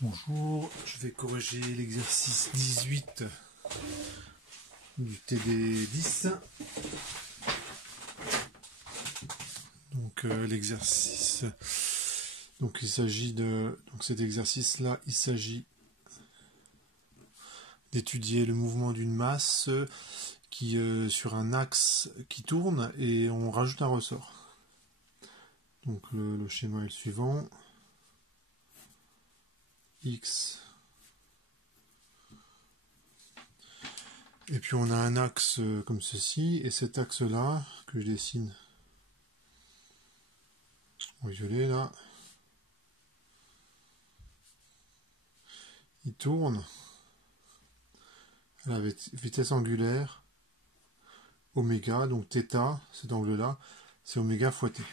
Bonjour, je vais corriger l'exercice 18 du TD 10. Donc l'exercice, donc il s'agit de, donc cet exercice-là, il s'agit d'étudier le mouvement d'une masse qui sur un axe qui tourne et on rajoute un ressort. Donc le schéma est le suivant. X. Et puis on a un axe comme ceci, et cet axe-là, que je dessine en violet là, il tourne à la vitesse angulaire oméga, donc θ, cet angle-là, c'est oméga fois t.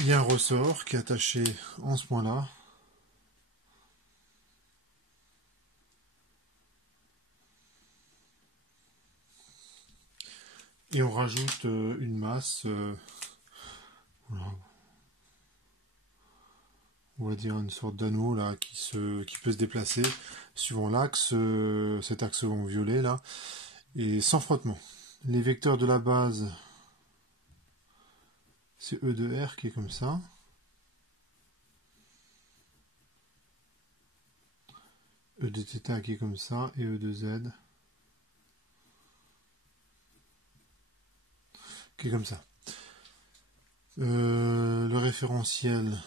Il y a un ressort qui est attaché en ce point-là. Et on rajoute une masse, voilà. On va dire une sorte d'anneau là qui peut se déplacer suivant l'axe, cet axe en violet là, et sans frottement. Les vecteurs de la base, c'est E de R qui est comme ça. E de θ qui est comme ça, et E de Z qui est comme ça. Le référentiel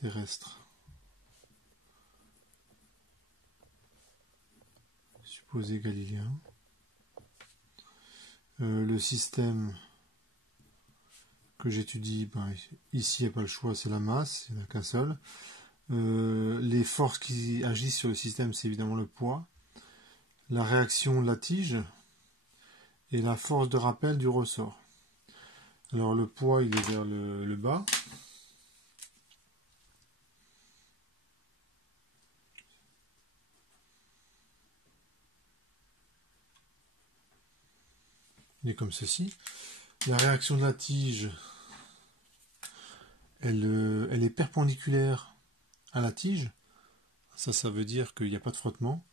terrestre, supposé galiléen. Le système que j'étudie, ben, ici il n'y a pas le choix, c'est la masse, il n'y en a qu'un seul. Les forces qui agissent sur le système, c'est évidemment le poids, la réaction de la tige et la force de rappel du ressort. Alors le poids, il est vers le bas. Il est comme ceci. La réaction de la tige, elle est perpendiculaire à la tige. Ça veut dire qu'il n'y a pas de frottement.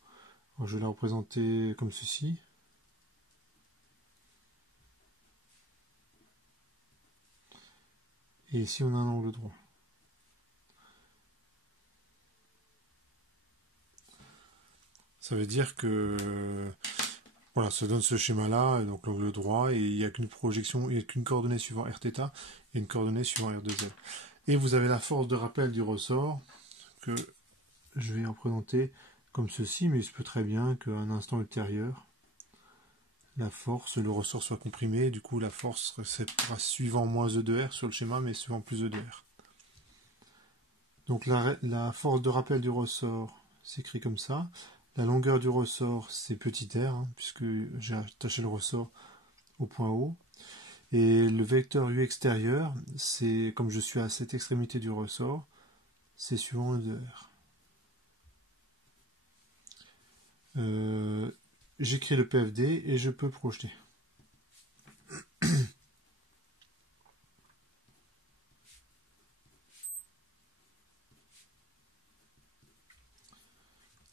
Alors, je vais la représenter comme ceci. Et ici, on a un angle droit. Ça veut dire que voilà, ça donne ce schéma-là, donc l'angle droit, et il n'y a qu'une projection, il n'y a qu'une coordonnée suivant Rθ et une coordonnée suivant R2Z. Et vous avez la force de rappel du ressort, que je vais représenter comme ceci, mais il se peut très bien qu'à un instant ultérieur, la force, le ressort soit comprimé, du coup la force sera suivant moins E de R sur le schéma, mais suivant plus E de R. Donc la force de rappel du ressort s'écrit comme ça. La longueur du ressort, c'est petit r, hein, puisque j'ai attaché le ressort au point haut. Et le vecteur U extérieur, c'est comme je suis à cette extrémité du ressort, c'est suivant E de R. J'écris le PFD et je peux projeter.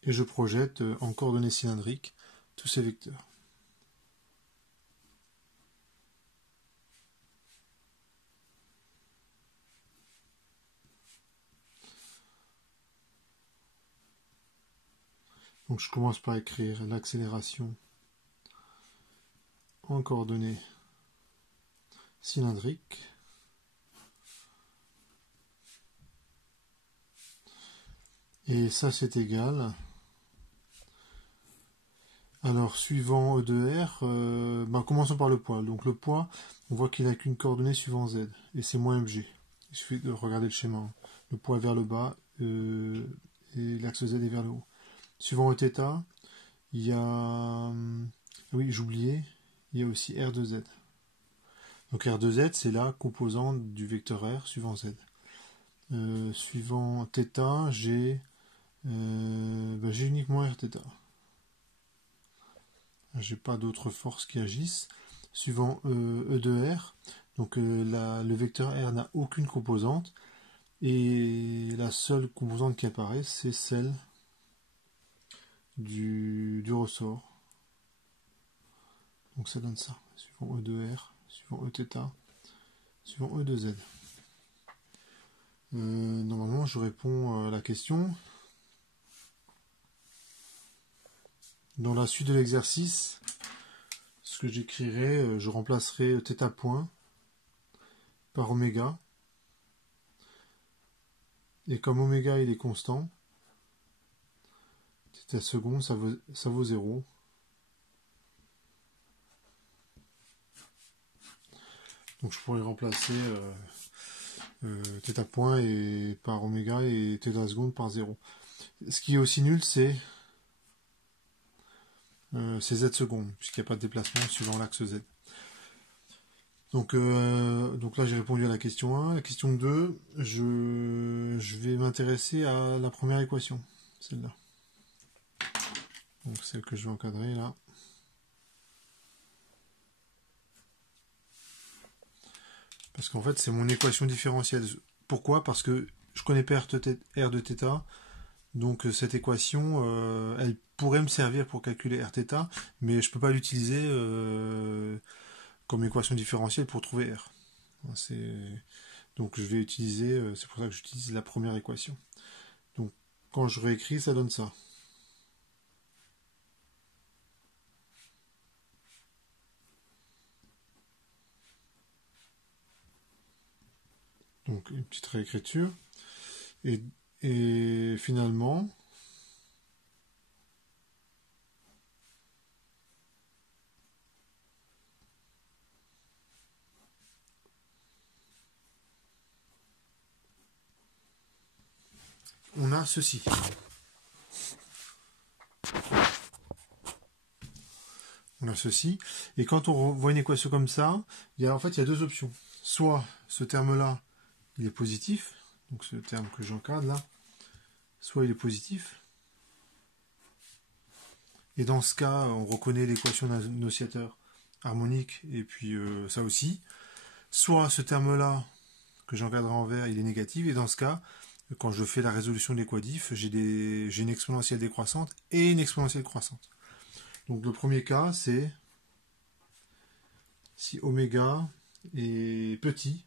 Et je projette en coordonnées cylindriques tous ces vecteurs. Donc je commence par écrire l'accélération en coordonnées cylindriques. Et ça c'est égal. Alors suivant E de R, commençons par le poids. Donc le poids, on voit qu'il n'a qu'une coordonnée suivant Z. Et c'est moins mg. Il suffit de regarder le schéma. Le poids est vers le bas et l'axe Z est vers le haut. Suivant Eθ, il y a... Oui, j'oubliais, il y a aussi R de Z. Donc R de Z, c'est la composante du vecteur R suivant Z. Suivant θ, j'ai uniquement Rθ. j'ai pas d'autres forces qui agissent. Suivant E de R, donc le vecteur R n'a aucune composante, et la seule composante qui apparaît, c'est celle du ressort. Donc ça donne ça, suivant E de R, suivant Eθ, suivant E de Z. Normalement, je réponds à la question. Dans la suite de l'exercice, ce que j'écrirai, je remplacerai θ point par oméga. Et comme oméga il est constant, θ seconde, ça vaut 0. Donc je pourrais remplacer θ point et par oméga et θ seconde par 0. Ce qui est aussi nul, c'est z secondes, puisqu'il n'y a pas de déplacement suivant l'axe Z. Donc là j'ai répondu à la question 1. La question 2, je vais m'intéresser à la première équation, celle-là. Donc celle que je vais encadrer là. Parce qu'en fait c'est mon équation différentielle. Pourquoi? Parce que je connais pas R de θ. Donc cette équation, elle pourrait me servir pour calculer Rθ, mais je ne peux pas l'utiliser comme équation différentielle pour trouver R. Donc je vais utiliser, c'est pour ça que j'utilise la première équation. Donc quand je réécris, ça donne ça. Donc une petite réécriture. Et finalement, on a ceci. On a ceci. Et quand on voit une équation comme ça, en fait, il y a deux options. Soit ce terme-là, il est positif, donc ce terme que j'encadre là, soit il est positif. Et dans ce cas, on reconnaît l'équation d'un oscillateur harmonique, et puis ça aussi. Soit ce terme-là, que j'encadre en vert, il est négatif, et dans ce cas, quand je fais la résolution de l'équadif, j'ai une exponentielle décroissante et une exponentielle croissante. Donc le premier cas, c'est si oméga est petit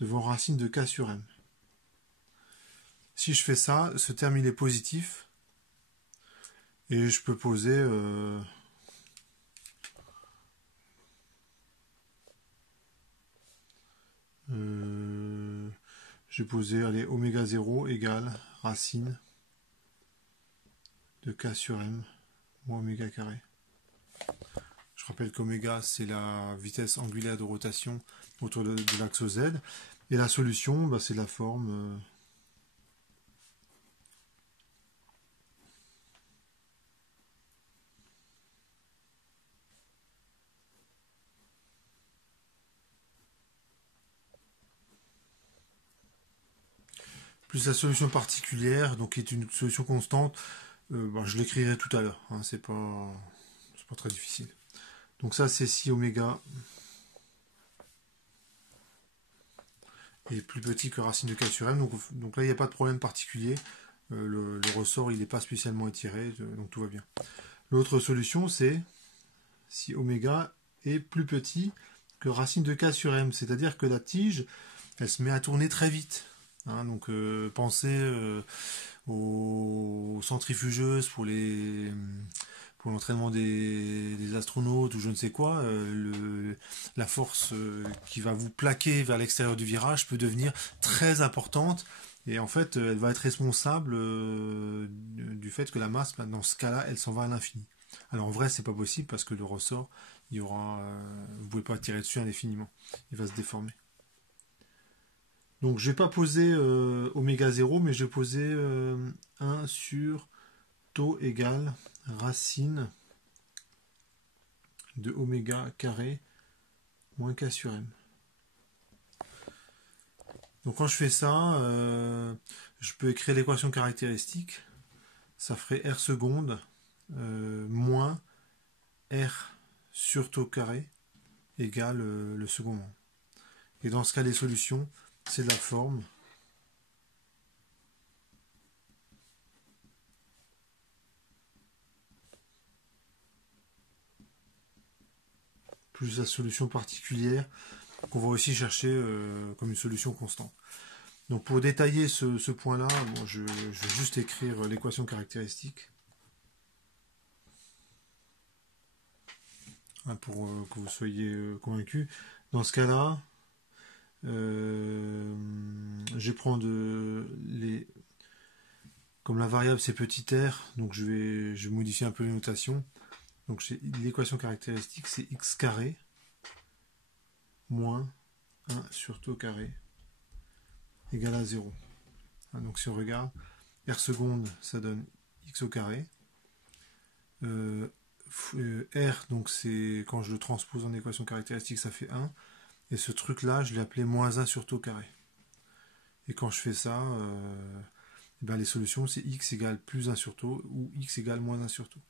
devant racine de k sur m. Si je fais ça, ce terme il est positif, et je peux poser j'ai posé, allez, oméga 0 égale racine de k sur m moins oméga carré. Je rappelle qu'oméga, c'est la vitesse angulaire de rotation autour de l'axe Z. Et la solution, bah, c'est la forme plus la solution particulière, donc qui est une solution constante. Bah, je l'écrirai tout à l'heure, hein, c'est pas très difficile. Donc ça, c'est si oméga est plus petit que racine de k sur m. Donc là, il n'y a pas de problème particulier. Le ressort, il n'est pas spécialement étiré, donc tout va bien. L'autre solution, c'est si oméga est plus petit que racine de k sur m. C'est-à-dire que la tige, elle se met à tourner très vite. Hein, donc pensez aux centrifugeuses pour l'entraînement des astronautes ou je ne sais quoi, la force qui va vous plaquer vers l'extérieur du virage peut devenir très importante, et en fait elle va être responsable du fait que la masse, dans ce cas-là, elle s'en va à l'infini. Alors en vrai c'est pas possible parce que le ressort, vous ne pouvez pas tirer dessus indéfiniment, il va se déformer. Donc je ne vais pas poser oméga 0, mais je vais poser 1 sur taux égale racine de oméga carré moins k sur m. Donc quand je fais ça, je peux écrire l'équation caractéristique. Ça ferait R seconde moins R sur taux carré égale le second membre. Et dans ce cas, les solutions, c'est de la forme plus la solution particulière qu'on va aussi chercher comme une solution constante. Donc pour détailler ce point-là, bon, je vais juste écrire l'équation caractéristique hein, pour que vous soyez convaincus. Dans ce cas-là, je vais prendre comme la variable c'est petit r, donc je vais modifier un peu les notations. Donc l'équation caractéristique c'est x carré moins 1 sur taux carré égale à 0. Donc si on regarde, r seconde ça donne x au carré. R, donc c'est quand je le transpose en équation caractéristique ça fait 1. Et ce truc là je l'ai appelé moins 1 sur taux carré. Et quand je fais ça, ben les solutions c'est x égale plus 1 sur taux ou x égale moins 1 sur taux.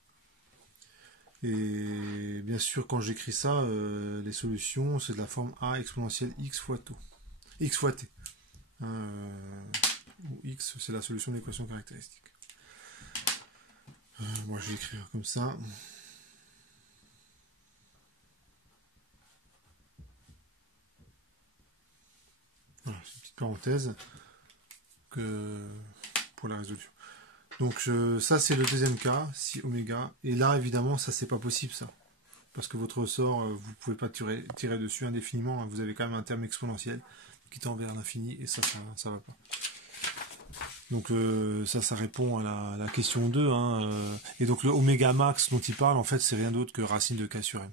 Et bien sûr, quand j'écris ça, les solutions, c'est de la forme a exponentielle x fois taux. X fois t. Où x, c'est la solution de l'équation caractéristique. Moi, je vais écrire comme ça. Voilà, c'est une petite parenthèse pour la résolution. Donc ça, c'est le deuxième cas, si oméga. Et là, évidemment, ça, c'est pas possible, ça. Parce que votre ressort, vous ne pouvez pas tirer dessus indéfiniment. Hein. Vous avez quand même un terme exponentiel qui tend vers l'infini, et ça va pas. Donc ça répond à la question 2. Hein, et donc le oméga max dont il parle, en fait, c'est rien d'autre que racine de k sur m.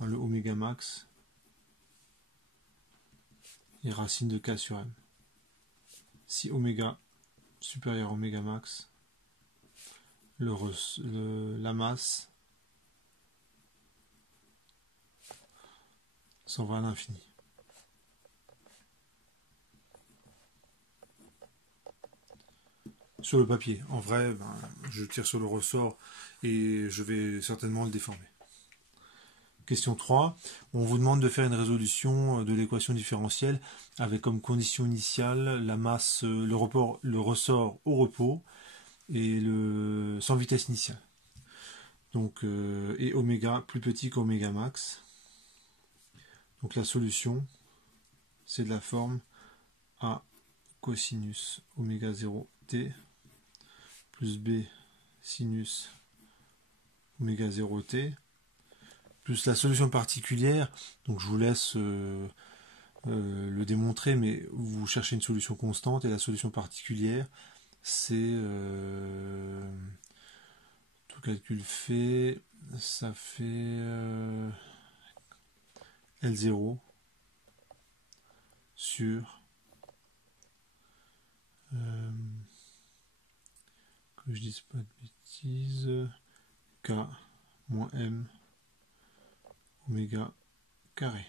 Hein, le oméga max est racine de k sur m. Si oméga supérieur à oméga max, la masse s'en va à l'infini. Sur le papier. En vrai, je tire sur le ressort et je vais certainement le déformer. Question 3. On vous demande de faire une résolution de l'équation différentielle avec comme condition initiale la masse, le ressort au repos et sans vitesse initiale. Donc, et oméga plus petit qu'oméga max. Donc la solution, c'est de la forme A cosinus oméga 0 t plus B sinus oméga 0 t plus la solution particulière. Donc je vous laisse le démontrer, mais vous cherchez une solution constante et la solution particulière, c'est tout calcul fait, ça fait L0 sur que je dise pas de bêtises, K moins M oméga carré.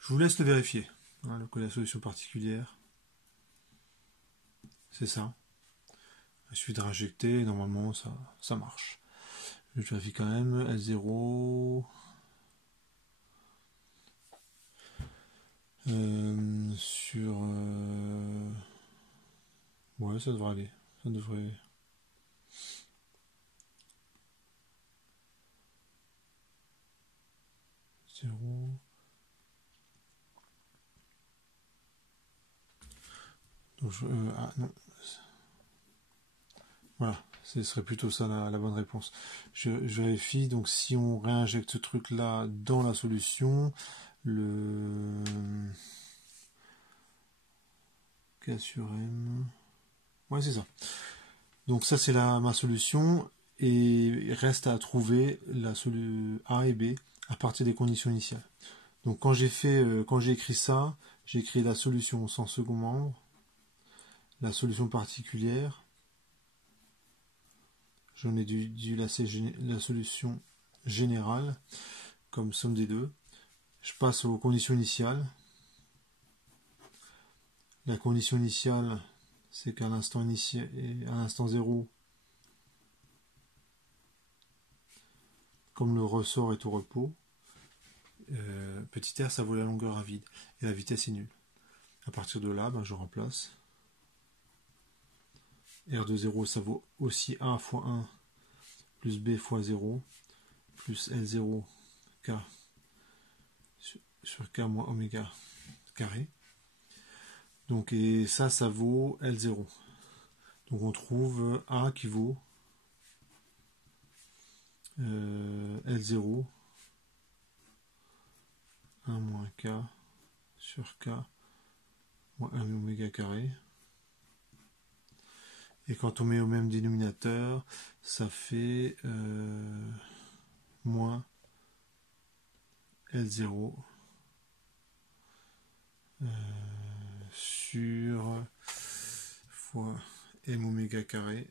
Je vous laisse le vérifier. Hein, la solution particulière, c'est ça. Il suffit de réinjecter et normalement ça marche. Je vérifie quand même. L0 sur... ouais, ça devrait aller. Ça devrait... Donc, ah non. Voilà, ce serait plutôt ça la bonne réponse. Je vérifie, donc si on réinjecte ce truc là dans la solution, le K sur M. Ouais, c'est ça. Donc ça c'est ma solution et il reste à trouver la solution A et B à partir des conditions initiales. Donc quand j'ai écrit ça, j'ai écrit la solution sans second membre, la solution particulière, j'en ai dû lasser la solution générale comme somme des deux. Je passe aux conditions initiales. La condition initiale, c'est qu'à l'instant 0, comme le ressort est au repos, petit r ça vaut la longueur à vide et la vitesse est nulle. À partir de là, je remplace. R de 0 ça vaut aussi A fois 1 plus B fois 0 plus L0 K sur K moins oméga carré. Donc, et ça vaut L0. Donc on trouve A qui vaut L0 1 moins K sur K moins 1 oméga carré. Et quand on met au même dénominateur, ça fait moins L0 sur fois M oméga carré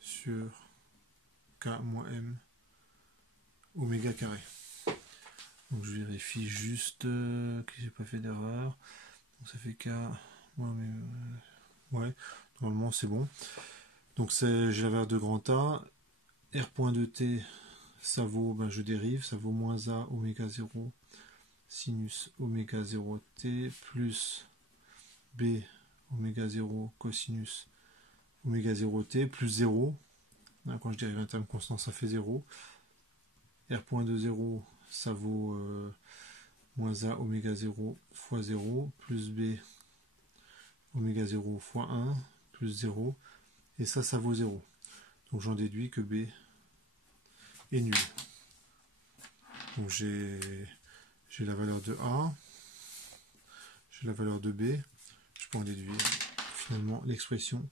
sur K moins M oméga carré. Donc je vérifie juste que j'ai pas fait d'erreur. Donc ça fait K moins M. Ouais, normalement c'est bon. Donc j'ai la valeur de grand A. R point de T, ça vaut, je dérive, ça vaut moins A oméga 0 sinus oméga 0 T plus B oméga 0 cosinus oméga 0 T plus 0. Quand je dérive un terme constant, ça fait 0. R point de 0, ça vaut moins A oméga 0 fois 0 plus B oméga 0 fois 1 plus 0. Et ça vaut 0. Donc j'en déduis que B est nul. Donc j'ai la valeur de A, j'ai la valeur de B, je peux en déduire finalement l'expression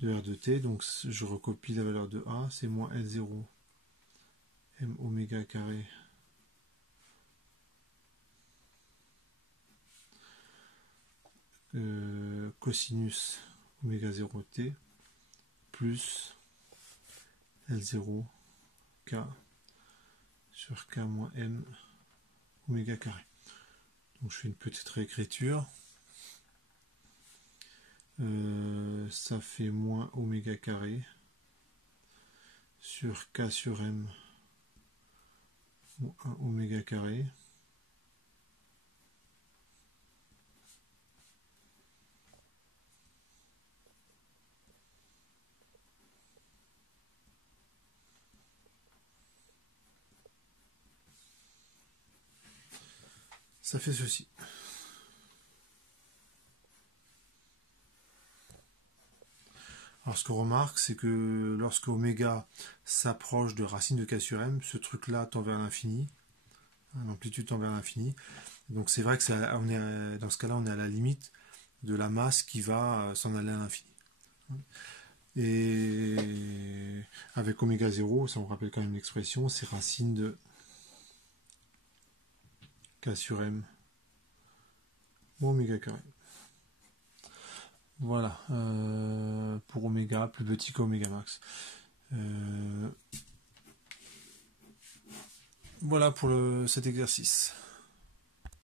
de R de T. Donc je recopie la valeur de A, c'est moins L0 M oméga carré cosinus oméga 0 T plus L0 K sur K moins M oméga carré. Donc je fais une petite réécriture. Ça fait moins oméga carré sur K sur M moins 1 oméga carré ça fait ceci. Alors ce qu'on remarque, c'est que lorsque oméga s'approche de racine de K sur M, ce truc-là tend vers l'infini, l'amplitude tend vers l'infini. Donc c'est vrai que dans ce cas-là, on est à la limite de la masse qui va s'en aller à l'infini. Et avec oméga 0, ça me rappelle quand même l'expression, c'est racine de K sur M moins oméga carré. Voilà, pour oméga plus petit qu'oméga max. Voilà pour cet exercice.